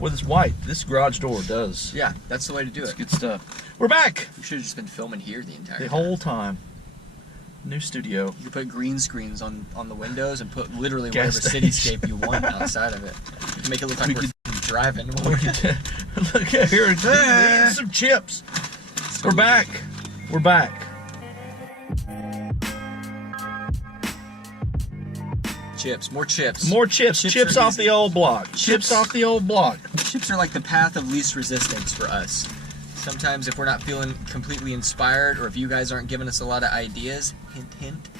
Boy, this white, this garage door does. Yeah, that's the way to do It's it. good stuff. We're back! We should have just been filming here the entire The time. whole time. New studio. You could put green screens on the windows and put literally Gas whatever cityscape you want outside of it. You can make it look like we're driving. Look at here, eating some chips. We're back. We're back. Chips, more chips. More chips. Chips off the old block. Chips off the old block. Chips are like the path of least resistance for us. Sometimes if we're not feeling completely inspired, or if you guys aren't giving us a lot of ideas, hint, hint,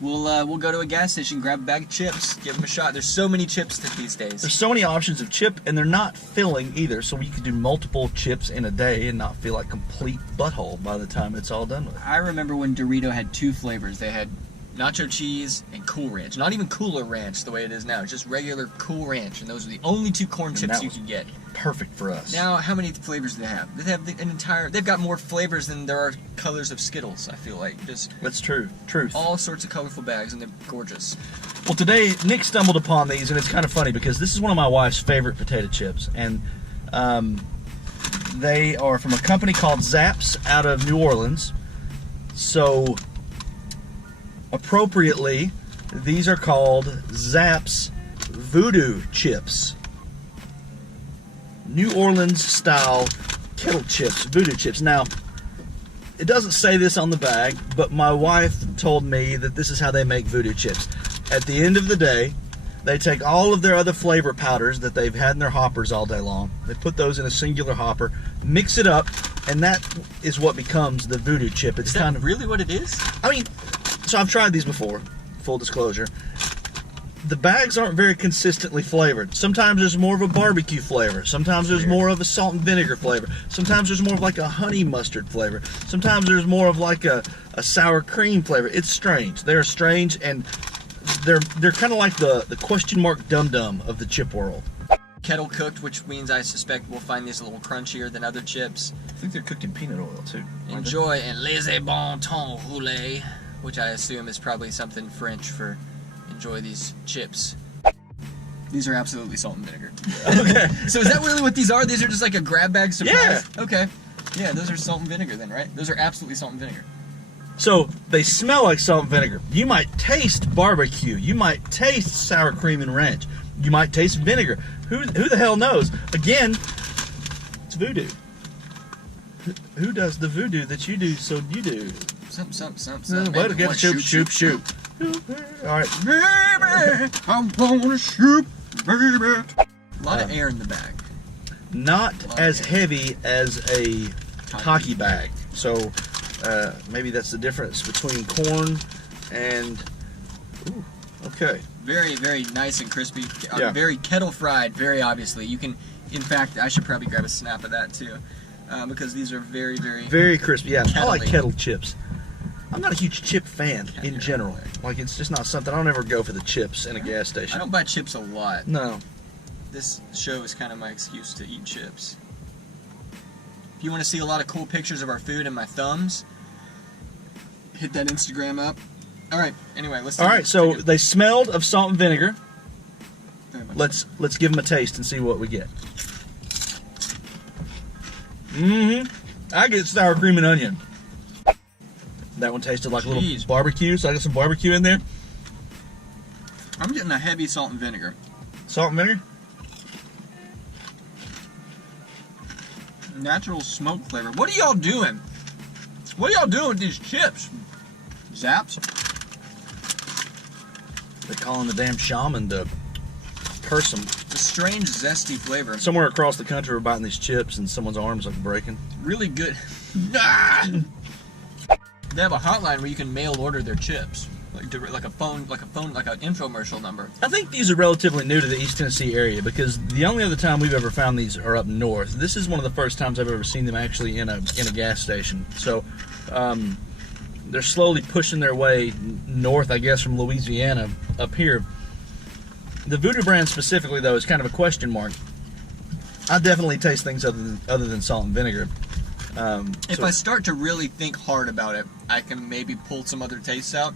we'll go to a gas station, grab a bag of chips, give them a shot. There's so many chips these days. There's so many options of chip, and they're not filling either, so you can do multiple chips in a day and not feel like complete butthole by the time it's all done with. I remember when Dorito had 2 flavors. They had nacho cheese and Cool Ranch. Not even Cooler Ranch the way it is now. Just regular Cool Ranch, and those are the only 2 corn chips you could get. Perfect for us. Now, how many flavors do they have? They have they've got more flavors than there are colors of Skittles, I feel like. Just that's true. Truth. all sorts of colorful bags, and they're gorgeous. Well, today Nick stumbled upon these, and it's kind of funny because this is one of my wife's favorite potato chips, and they are from a company called Zapp's out of New Orleans. So, appropriately, these are called Zapp's Voodoo chips. New Orleans style kettle chips, voodoo chips. Now, it doesn't say this on the bag, but my wife told me that this is how they make voodoo chips. At the end of the day, they take all of their other flavor powders that they've had in their hoppers all day long. They put those in a singular hopper, mix it up, and that is what becomes the voodoo chip. It's kind of really what it is? I mean, so I've tried these before, full disclosure. The bags aren't very consistently flavored. Sometimes there's more of a barbecue flavor. Sometimes there's more of a salt and vinegar flavor. Sometimes there's more of like a honey mustard flavor. Sometimes there's more of like a sour cream flavor. It's strange. They're strange, and they're kind of like the question mark dum-dum of the chip world. Kettle cooked, which means I suspect we'll find these a little crunchier than other chips. I think they're cooked in peanut oil too. Enjoy and laissez bon temps roulé, which I assume is probably something French for enjoy these chips. These are absolutely salt and vinegar. Okay. So is that really what these are? These are just like a grab bag surprise? Yeah. Okay. Yeah, those are salt and vinegar then, right? Those are absolutely salt and vinegar. So they smell like salt and vinegar. You might taste barbecue. You might taste sour cream and ranch. You might taste vinegar. Who the hell knows? Again, it's voodoo. Who does the voodoo that you do so you do? Something. Way to get shoot. All right. Baby, I'm gonna shoot, baby. A lot of air in the bag. Not as heavy as a Taki bag. So maybe that's the difference between corn and... Ooh, okay. Very, very nice and crispy. Yeah. Very kettle fried, very obviously. You can, in fact, I should probably grab a snap of that too. Because these are very, very... Very crispy, yeah. I like kettle-y. kettle chips. I'm not a huge chip fan in general. Like, it's just not something... I don't ever go for the chips in a gas station. I don't buy chips a lot. No. This show is kind of my excuse to eat chips. If you want to see a lot of cool pictures of our food and my thumbs, hit that Instagram up. Alright, anyway, let's... Alright, so they smelled of salt and vinegar. Very much Let's give them a taste and see what we get. I get sour cream and onion. That one tasted like a little barbecue, so I got some barbecue in there. I'm getting a heavy salt and vinegar. Salt and vinegar? Natural smoke flavor. What are y'all doing? What are y'all doing with these chips? Zaps? They're calling the damn shaman to curse them. It's a strange, zesty flavor. Somewhere across the country we're biting these chips and someone's arms like breaking. Really good. Ah! They have a hotline where you can mail order their chips. Like an infomercial number. I think these are relatively new to the East Tennessee area because the only other time we've ever found these are up north. This is one of the first times I've ever seen them actually in a gas station. So they're slowly pushing their way north, I guess, from Louisiana up here. The Voodoo brand specifically, though, is kind of a question mark. I definitely taste things other than salt and vinegar. If I start to really think hard about it, I can maybe pull some other tastes out.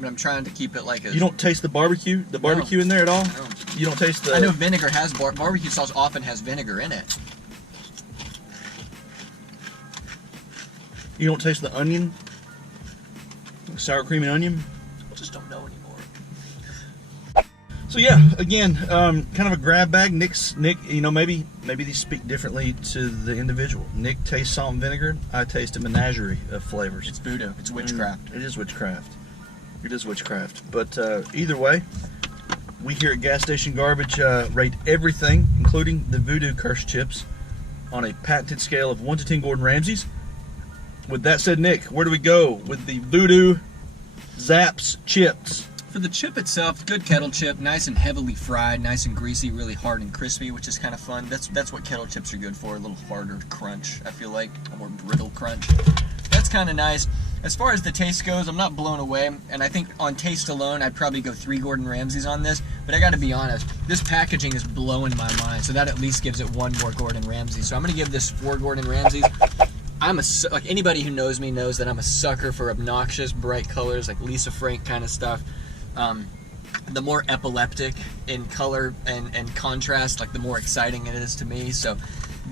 But I'm trying to keep it like a... You don't taste the barbecue in there at all? No. You don't taste the... I know vinegar has... Barbecue sauce often has vinegar in it. You don't taste the onion? Sour cream and onion? I just don't know anymore. So yeah, again, kind of a grab bag. Nick, you know, maybe these speak differently to the individual. Nick tastes salt and vinegar. I taste a menagerie of flavors. It's voodoo. It's witchcraft. It is witchcraft. It is witchcraft. But either way, we here at Gas Station Garbage rate everything, including the Voodoo Curse chips, on a patented scale of 1 to 10 Gordon Ramsays. With that said, Nick, where do we go with the Voodoo Zapp's chips? For the chip itself, good kettle chip, nice and heavily fried, nice and greasy, really hard and crispy, which is kind of fun. That's what kettle chips are good for, a little harder crunch, I feel like, a more brittle crunch. That's kind of nice. As far as the taste goes, I'm not blown away, and I think on taste alone, I'd probably go 3 Gordon Ramsays on this, but I gotta be honest, this packaging is blowing my mind, so that at least gives it 1 more Gordon Ramsay. So I'm gonna give this 4 Gordon Ramsays. Like anybody who knows me knows that I'm a sucker for obnoxious, bright colors, like Lisa Frank kind of stuff. The more epileptic in color and contrast, like the more exciting it is to me. So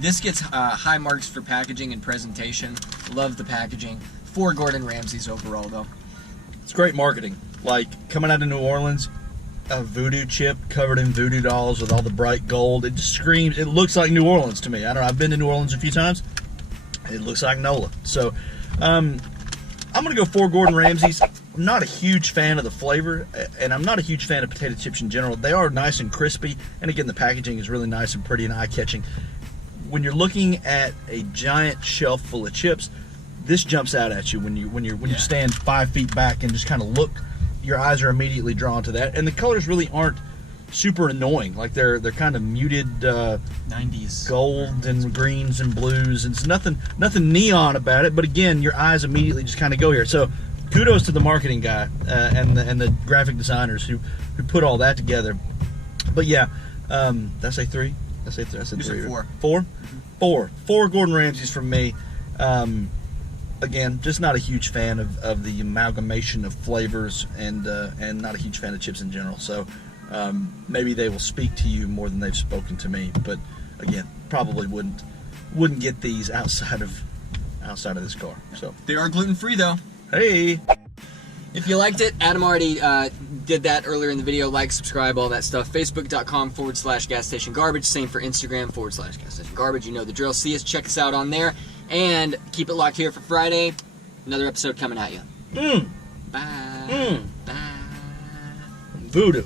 this gets high marks for packaging and presentation. Love the packaging. 4 Gordon Ramsays overall, though. It's great marketing. Like coming out of New Orleans, a voodoo chip covered in voodoo dolls with all the bright gold. It just screams. It looks like New Orleans to me. I don't know. I've been to New Orleans a few times. It looks like NOLA. So I'm going to go 4 Gordon Ramsays. I'm not a huge fan of the flavor, and I'm not a huge fan of potato chips in general. They are nice and crispy, and again, the packaging is really nice and pretty and eye-catching. When you're looking at a giant shelf full of chips, this jumps out at you when you stand 5 feet back and just kind of look. Your eyes are immediately drawn to that, and the colors really aren't super annoying. Like they're kind of muted 90s gold and greens and blues, and it's nothing neon about it, but again, your eyes immediately just kind of go here. So kudos to the marketing guy and the graphic designers who put all that together. But yeah, did I say 3? I said 3. 4. 4? 4 Gordon Ramsays from me. Again, just not a huge fan of the amalgamation of flavors, and not a huge fan of chips in general. So maybe they will speak to you more than they've spoken to me. But again, probably wouldn't get these outside of this car. So They are gluten-free, though. hey. If you liked it, Adam already did that earlier in the video. Like, subscribe, all that stuff. Facebook.com/Gas Station Garbage. Same for Instagram /Gas Station Garbage. You know the drill. See us, check us out on there. And keep it locked here for Friday. Another episode coming at you. Bye. Voodoo.